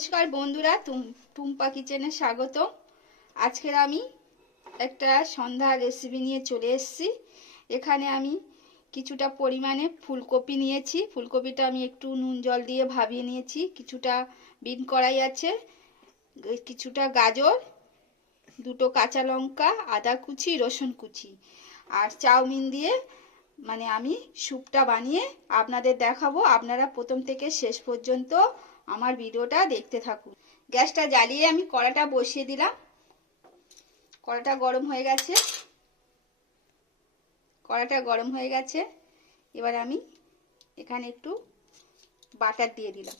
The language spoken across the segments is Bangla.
নমস্কার বন্ধুরা, টুম্পা কিচেনে স্বাগত। আজকের আমি একটা সন্ধ্যা রেসিপি নিয়ে চলে এসেছি। এখানে আমি কিছুটা পরিমাণে ফুলকপি নিয়েছি। ফুলকপিটা আমি একটু নুন জল দিয়ে ভাবিয়ে নিয়েছি। কিছুটা বিন কড়াই আছে, কিছুটা গাজর, দুটো কাঁচা লঙ্কা, আদা কুচি, রসুন কুচি আর চাউমিন দিয়ে আমি স্যুপটা বানিয়ে আপনাদের দেখাবো। আপনারা প্রথম থেকে শেষ পর্যন্ত আমার ভিডিওটা দেখতে থাকুন। গ্যাসটা জ্বালিয়ে আমি কড়াটা বসিয়ে দিলাম। কড়াটা গরম হয়ে গেছে। এবার আমি এখানে একটু বাটার দিয়ে দিলাম।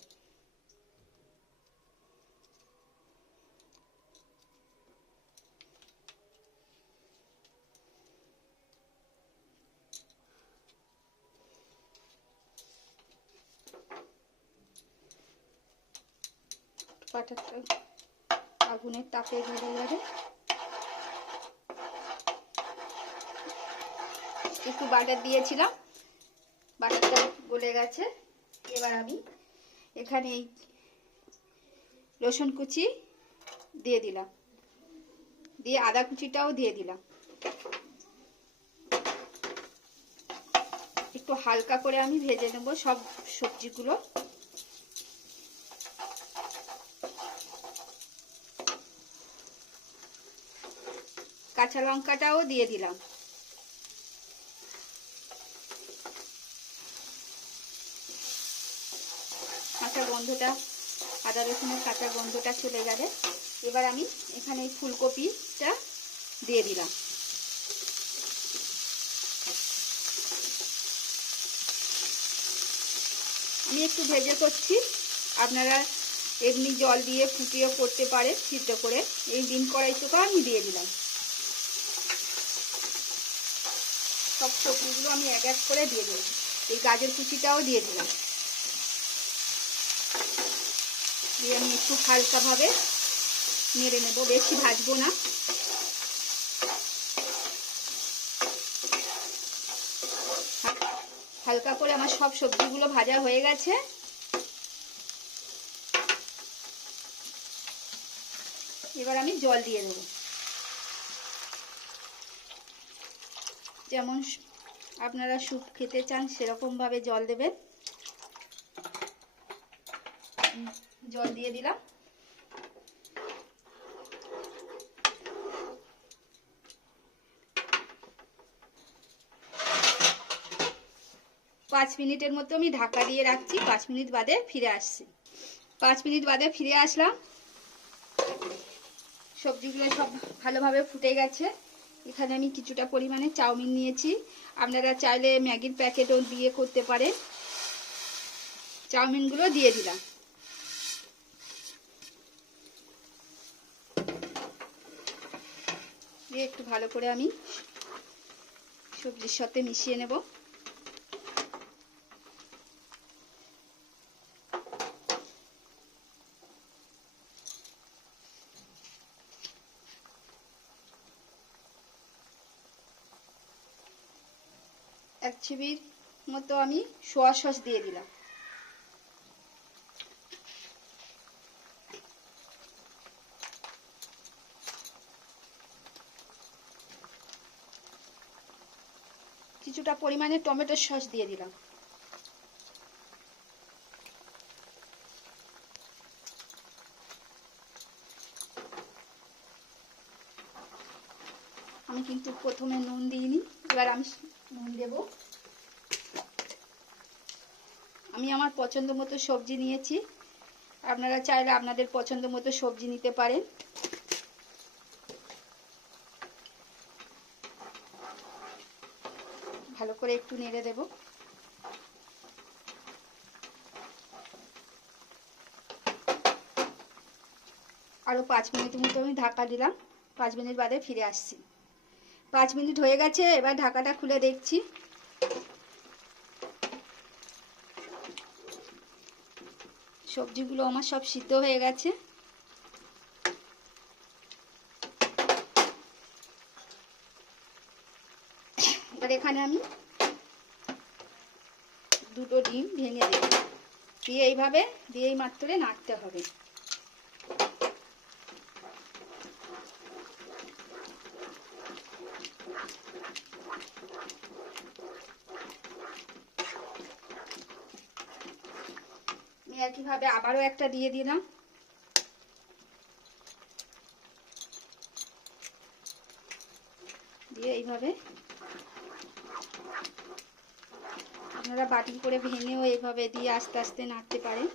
বাটারটা আগুনের তাপে গলে যাবে। একটু বাটার দিয়েছিলাম, বাটারটা গলে গেছে। এবার আমি এখানে এই রসুন কুচি দিয়ে দিলাম, দিয়ে আদা কুচিটাও দিয়ে দিলাম। একটু হালকা করে আমি ভেজে নেব সব সবজিগুলো। কাঁচা লঙ্কাটাও দিয়ে দিলাম। আদা রসুনের কাঁচা গন্ধটা চলে গেলে এবার আমি এখানে এই ফুলকপিটা দিয়ে দিলাম। আমি একটু ভেজে করছি, আপনারা এমনি জল দিয়ে ফুটিয়ে করতে পারেন সিদ্ধ করে। এই ডিম কড়াইটুকু আমি দিয়ে দিলাম। সব সবজিগুলো আমি এক এক করে দিয়ে দেব। এই গাজর কুচিটাও দিয়ে দিলাম। দিয়ে আমি একটু হালকাভাবে নেড়ে নেব, বেশি ভাজবো না। হালকা করে আমার সব সবজিগুলো ভাজা হয়ে গেছে। এবার আমি জল দিয়ে দেব। যেমন আপনারা স্যুপ খেতে চান সেরকম ভাবে জল দেবেন। জল দিয়ে দিলাম। পাঁচ মিনিটের মতো আমি ঢাকা দিয়ে রাখছি। 5 মিনিট বাদে ফিরে আসছি। 5 মিনিট বাদে ফিরে আসলাম। সবজিগুলো সব ভালোভাবে ফুটে গেছে। এখানে আমি কিছুটা পরিমাণে চাউমিন নিয়েছি। আপনারা চাইলে ম্যাগির প্যাকেটও দিয়ে করতে পারেন। চাউমিনগুলো দিয়ে দিলাম। দিয়ে একটু ভালো করে আমি সবজির সাথে মিশিয়ে নেব। এক চিবির মতো আমি সোয়া সস দিয়ে দিলাম। কিছুটা পরিমাণে টমেটো সস দিয়ে দিলাম। আমি কিন্তু প্রথমে নুন দিইনি, এবার আমি নুন দেব। আমি আমার পছন্দ মতো সবজি নিয়েছি। আপনারা চাইলে আপনাদের পছন্দ মতো সবজি নিতে পারেন। ভালো করে একটু নেড়ে দেব। আরও 5 মিনিটের মতো আমি ঢাকা দিলাম। 5 মিনিট বাদে ফিরে আসছি। 5 মিনিট হয়ে গেছে। এবার ঢাকাটা খুলে দেখছি। সবজিগুলো আমার সব সিদ্ধ হয়ে গেছে। এবার এখানে আমি দুটো ডিম ভেঙে দেব। দিয়ে এইভাবে দিয়েই মাত্র নাড়তে হবে। একইভাবে আবারও একটা দিয়ে দিলাম। দিয়ে এইভাবে আপনারা বাটি করে ভেঙেও এইভাবে দিয়ে আস্তে আস্তে নাড়তে পারেন।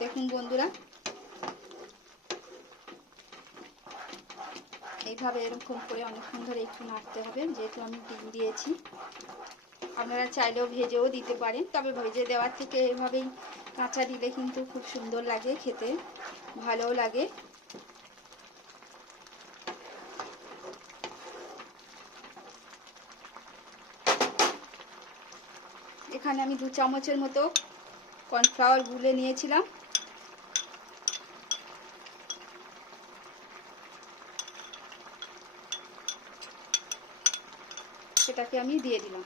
দেখুন বন্ধুরা, এইভাবে এরকম করে অনেকক্ষণ ধরে একটু নাড়তে হবে, যেহেতু আমি ডিম দিয়েছি। আপনারা চাইলেও ভেজেও দিতে পারেন, তবে ভেজে দেওয়ার থেকে এভাবেই কাঁচা দিলে কিন্তু খুব সুন্দর লাগে, খেতে ভালোও লাগে। এখানে আমি 2 চামচের মতো কর্নফ্লাওয়ার গুলে নিয়েছিলাম, সেটাকে আমি দিয়ে দিলাম।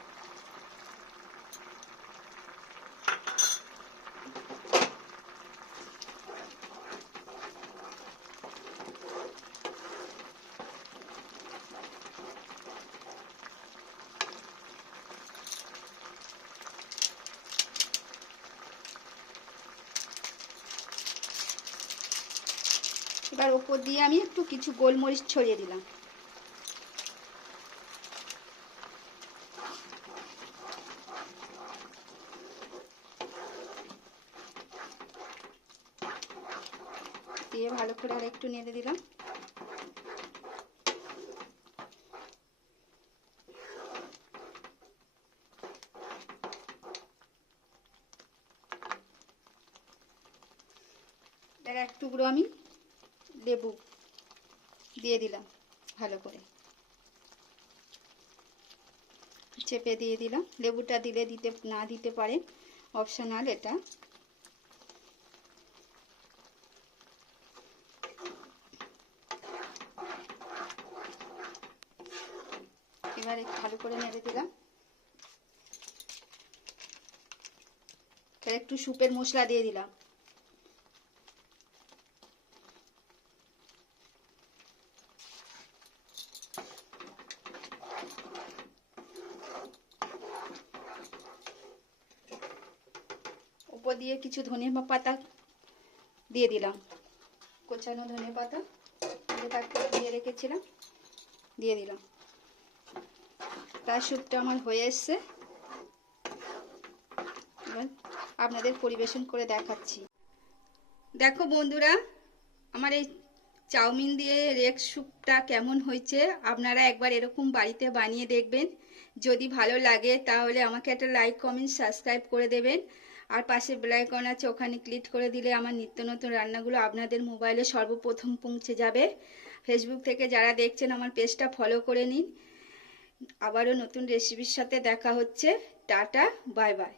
এবার ওপর দিয়ে আমি একটু কিছু গোলমরিচ ছড়িয়ে দিলাম। দিয়ে ভালো করে আর একটু নেড়ে দিলাম। এর এক টুকরো আমি লেবু দিয়ে দিলাম, ভালো করে চেপে দিয়ে দিলাম। লেবুটা দিলে দিতে না দিতে পারেন, অপশনাল এটা। এবার একটু ভালো করে নেড়ে দিলাম। একটু সুপের মশলা দিয়ে দিলাম। উপর দিয়ে কিছু ধনে পাতা দিয়ে দিলাম, কোচানো ধনে পাতা দিয়ে রেখেছিলাম, দিয়ে দিলাম। তার স্যুপটা আমার হয়ে এসছে। এবার আপনাদের পরিবেশন করে দেখাচ্ছি। দেখো বন্ধুরা, আমার এই চাউমিন দিয়ে এগ স্যুপটা কেমন হয়েছে। আপনারা একবার এরকম বাড়িতে বানিয়ে দেখবেন। যদি ভালো লাগে তাহলে আমাকে একটা লাইক, কমেন্ট, সাবস্ক্রাইব করে দেবেন। আর পাশে বেল আইকন আছে, ওখানে ক্লিক করে দিলে আমার নিত্য নতুন রান্নাগুলো আপনাদের মোবাইলে সর্বপ্রথম পৌঁছে যাবে। ফেসবুক থেকে যারা দেখছেন আমার পেজটা ফলো করে নিন। আবারও নতুন রেসিপির সাথে দেখা হচ্ছে। Tata, bye bye.